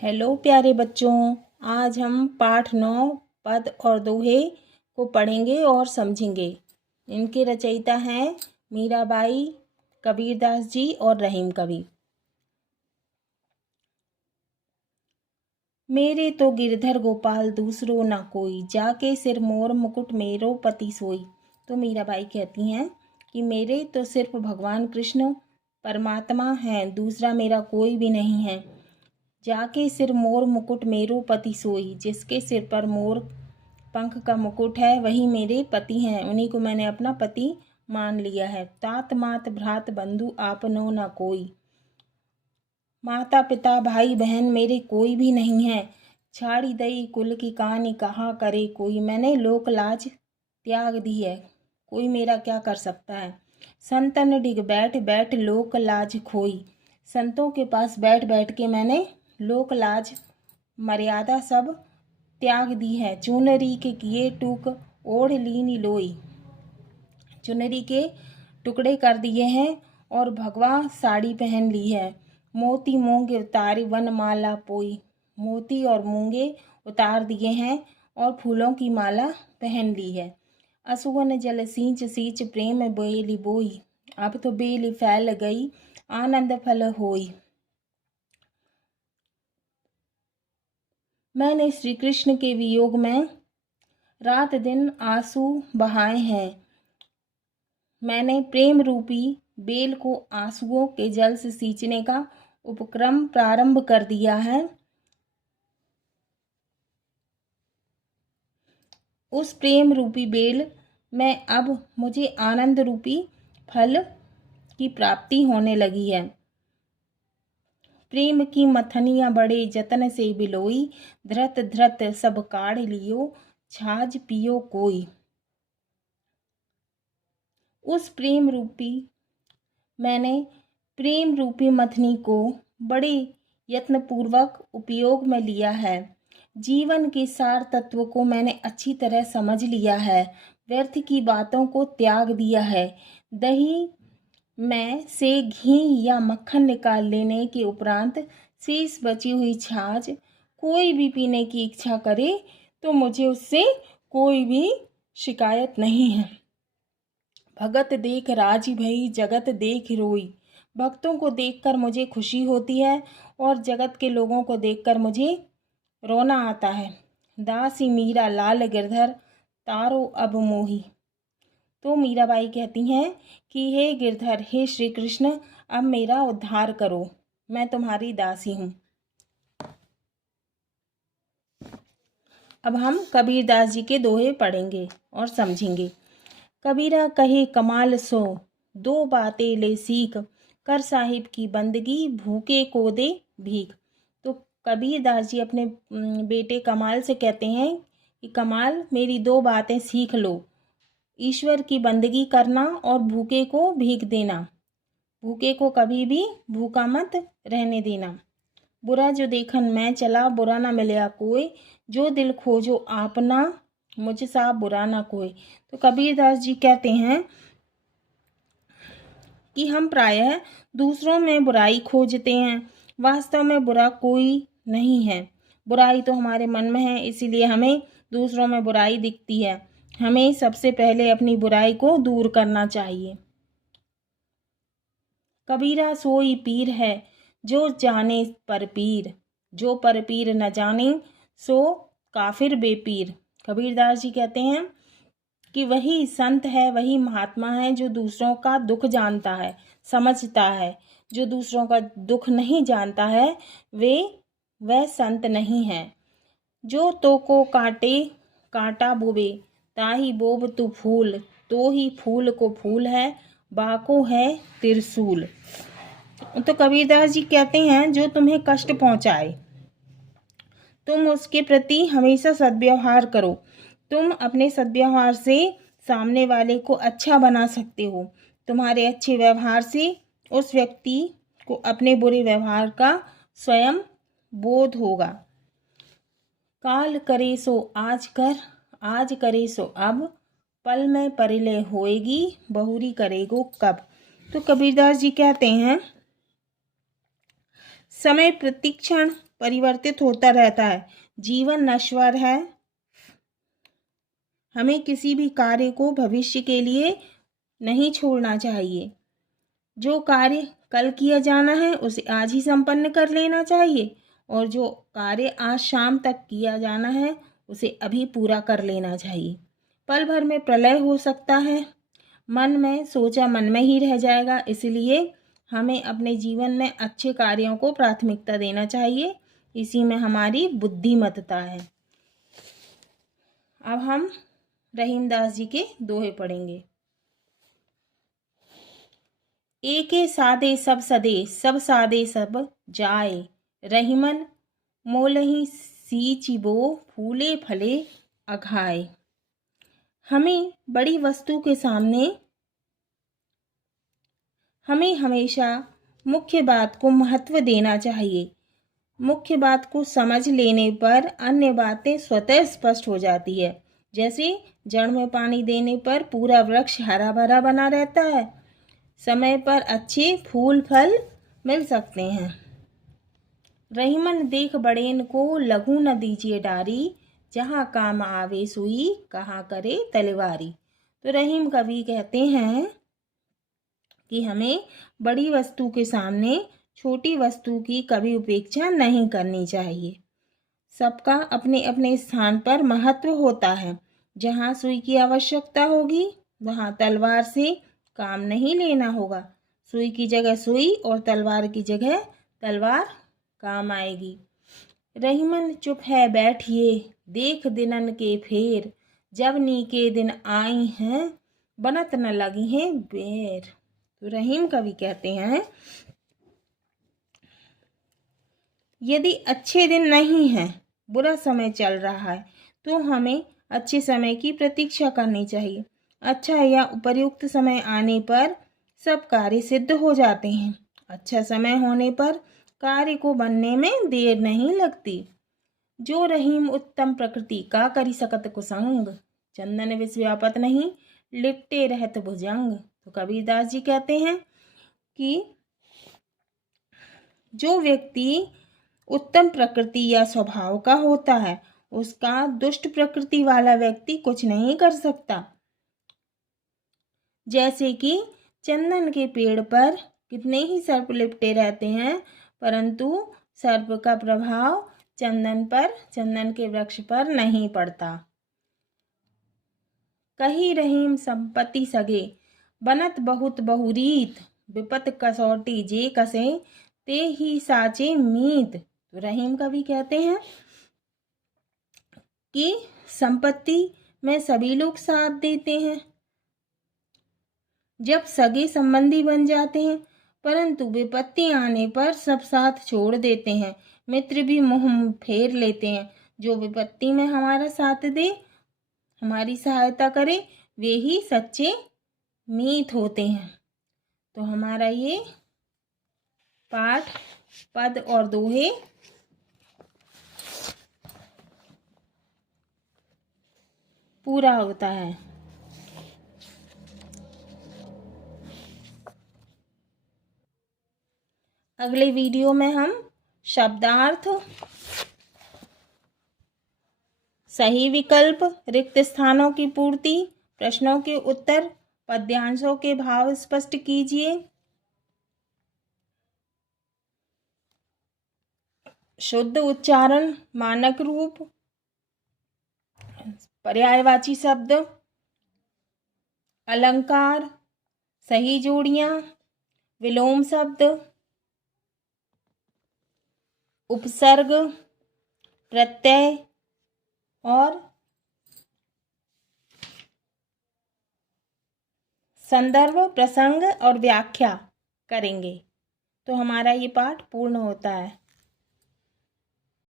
Hello प्यारे बच्चों, आज हम पाठ 9 पद और दोहे को पढ़ेंगे और समझेंगे। इनके रचयिता हैं मीराबाई, कबीरदास जी और रहीम कवि। मेरे तो गिरधर गोपाल दूसरो ना कोई, जाके सिर मोर मुकुट मेरो पति सोई। तो मीराबाई कहती हैं कि मेरे तो सिर्फ भगवान कृष्ण परमात्मा हैं, दूसरा मेरा कोई भी नहीं है। जाके सिर मोर मुकुट मेरो पति सोई, जिसके सिर पर मोर पंख का मुकुट है वही मेरे पति हैं, उन्हीं को मैंने अपना पति मान लिया है। तात मात भ्रात बंधु आपनो न कोई, माता पिता भाई बहन मेरे कोई भी नहीं है। छाड़ी दई कुल की कहानी कहा करे कोई, मैंने लोक लाज त्याग दी है, कोई मेरा क्या कर सकता है। संतन डिग बैठ बैठ लोक लाज खोई, संतों के पास बैठ बैठ के मैंने लोक लाज मर्यादा सब त्याग दी है। चुनरी के किए टूक ओढ़ लीनी लोई, चुनरी के टुकड़े कर दिए हैं और भगवा साड़ी पहन ली है। मोती मूंगे उतारी वन माला पोई, मोती और मूंगे उतार दिए हैं और फूलों की माला पहन ली है। असुवन जल सींच सींच प्रेम बेली बोई, अब तो बेली फैल गई आनंद फल होई। मैंने श्री कृष्ण के वियोग में रात दिन आंसू बहाए हैं। मैंने प्रेम रूपी बेल को आंसुओं के जल से सींचने का उपक्रम प्रारंभ कर दिया है। उस प्रेम रूपी बेल में अब मुझे आनंद रूपी फल की प्राप्ति होने लगी है। प्रेम की मथनियाँ बड़े जतन से बिलोई, धृत धृत सब काढ़ लियो छाछ पियो कोई। उस मैंने प्रेम रूपी मथनी को बड़े यत्नपूर्वक उपयोग में लिया है। जीवन के सार तत्व को मैंने अच्छी तरह समझ लिया है, व्यर्थ की बातों को त्याग दिया है। दही में से घी या मक्खन निकाल लेने के उपरांत शेष बची हुई छाछ कोई भी पीने की इच्छा करे तो मुझे उससे कोई भी शिकायत नहीं है। भगत देख राजी भई जगत देख रोई, भक्तों को देखकर मुझे खुशी होती है और जगत के लोगों को देखकर मुझे रोना आता है। दासी मीरा लाल गिरधर तारो अब मोही। तो मीराबाई कहती हैं कि हे गिरधर, हे श्री कृष्ण, अब मेरा उद्धार करो, मैं तुम्हारी दासी हूँ। अब हम कबीरदास जी के दोहे पढ़ेंगे और समझेंगे। कबीरा कहे कमाल सो, दो बातें ले सीख, कर साहिब की बंदगी भूखे को दे भीख। तो कबीरदास जी अपने बेटे कमाल से कहते हैं कि कमाल, मेरी दो बातें सीख लो, ईश्वर की बंदगी करना और भूखे को भीख देना। भूखे को कभी भी भूखा मत रहने देना। बुरा जो देखन मैं चला, बुरा ना मिलया कोई, जो दिल खोजो आपना, मुझ सा बुरा ना कोई। तो कबीरदास जी कहते हैं कि हम प्रायः दूसरों में बुराई खोजते हैं, वास्तव में बुरा कोई नहीं है। बुराई तो हमारे मन में है, इसीलिए हमें दूसरों में बुराई दिखती है। हमें सबसे पहले अपनी बुराई को दूर करना चाहिए। कबीरा सोई पीर है जो जाने पर पीर, जो पर पीर न जाने सो काफिर बेपीर। कबीरदास जी कहते हैं कि वही संत है, वही महात्मा है जो दूसरों का दुख जानता है, समझता है। जो दूसरों का दुख नहीं जानता है वह संत नहीं है। जो तो को काटे कांटा बोबे, ताही बोब तू फूल, तो ही फूल को फूल है, बाको है त्रिशूल। तो कबीरदास जी कहते हैं जो तुम्हें कष्ट पहुंचाए तुम उसके प्रति हमेशा सद्व्यवहार करो। तुम अपने सद्व्यवहार से सामने वाले को अच्छा बना सकते हो। तुम्हारे अच्छे व्यवहार से उस व्यक्ति को अपने बुरे व्यवहार का स्वयं बोध होगा। काल करे सो आज कर, आज करे सो अब, पल में परिलय होएगी, बहुरी करेगो कब। तो कबीरदास जी कहते हैं समय प्रतिक्षण परिवर्तित होता रहता है। जीवन नश्वर है। हमें किसी भी कार्य को भविष्य के लिए नहीं छोड़ना चाहिए। जो कार्य कल किया जाना है उसे आज ही संपन्न कर लेना चाहिए, और जो कार्य आज शाम तक किया जाना है उसे अभी पूरा कर लेना चाहिए। पल भर में प्रलय हो सकता है। मन में सोचा मन में ही रह जाएगा। इसलिए हमें अपने जीवन में अच्छे कार्यों को प्राथमिकता देना चाहिए। इसी में हमारी बुद्धिमत्ता है। अब हम रहीमदास जी के दोहे पढ़ेंगे। एके सादे सब सदे, सब सादे सब जाए। रहीमन मोलहि सींचि बो, फूले फले अघाए। हमें बड़ी वस्तु के सामने हमें हमेशा मुख्य बात को महत्व देना चाहिए। मुख्य बात को समझ लेने पर अन्य बातें स्वतः स्पष्ट हो जाती है। जैसे जड़ में पानी देने पर पूरा वृक्ष हरा भरा बना रहता है। समय पर अच्छे फूल फल मिल सकते हैं। रहीमन देख बड़ेन को, लघु न दीजिए डारी। जहाँ काम आवे सुई, कहाँ करे तलवारी। तो रहीम कवि कहते हैं कि हमें बड़ी वस्तु के सामने छोटी वस्तु की कभी उपेक्षा नहीं करनी चाहिए। सबका अपने अपने स्थान पर महत्व होता है। जहाँ सुई की आवश्यकता होगी वहाँ तलवार से काम नहीं लेना होगा। सुई की जगह सुई और तलवार की जगह तलवार काम आएगी। रहीमन चुप है बैठिए, देख दिनन के फेर। जब नीके दिन आई हैं, बनत न लगी हैं बेर। तो रहीम कवि कहते हैं यदि अच्छे दिन नहीं हैं, बुरा समय चल रहा है, तो हमें अच्छे समय की प्रतीक्षा करनी चाहिए। अच्छा या उपयुक्त समय आने पर सब कार्य सिद्ध हो जाते हैं। अच्छा समय होने पर कार्य को बनने में देर नहीं लगती। जो रहीम उत्तम प्रकृति का करी सकत कुसंग। चंदन विष व्यापत नहीं, लिपटे रहत भुजंग। तो कबीरदास जी कहते हैं कि जो व्यक्ति उत्तम प्रकृति या स्वभाव का होता है, उसका दुष्ट प्रकृति वाला व्यक्ति कुछ नहीं कर सकता। जैसे कि चंदन के पेड़ पर कितने ही सर्प लिपटे रहते हैं, परंतु सर्प का प्रभाव चंदन के वृक्ष पर नहीं पड़ता। कही रहीम संपत्ति सगे, बनत बहुत बहुरीत। विपत कसौटी जे कसे, ते ही साचे मीत। तो रहीम कवि कहते हैं कि संपत्ति में सभी लोग साथ देते हैं जब सगे संबंधी बन जाते हैं, परंतु विपत्ति आने पर सब साथ छोड़ देते हैं। मित्र भी मुंह फेर लेते हैं। जो विपत्ति में हमारा साथ दे, हमारी सहायता करे, वे ही सच्चे मीत होते हैं। तो हमारा ये पाठ पद और दोहे पूरा होता है। अगले वीडियो में हम शब्दार्थ, सही विकल्प, रिक्त स्थानों की पूर्ति, प्रश्नों के उत्तर, पद्यांशों के भाव स्पष्ट कीजिए, शुद्ध उच्चारण, मानक रूप, पर्यायवाची शब्द, अलंकार, सही जोड़ियां, विलोम शब्द, उपसर्ग, प्रत्यय और संदर्भ, प्रसंग और व्याख्या करेंगे। तो हमारा ये पाठ पूर्ण होता है।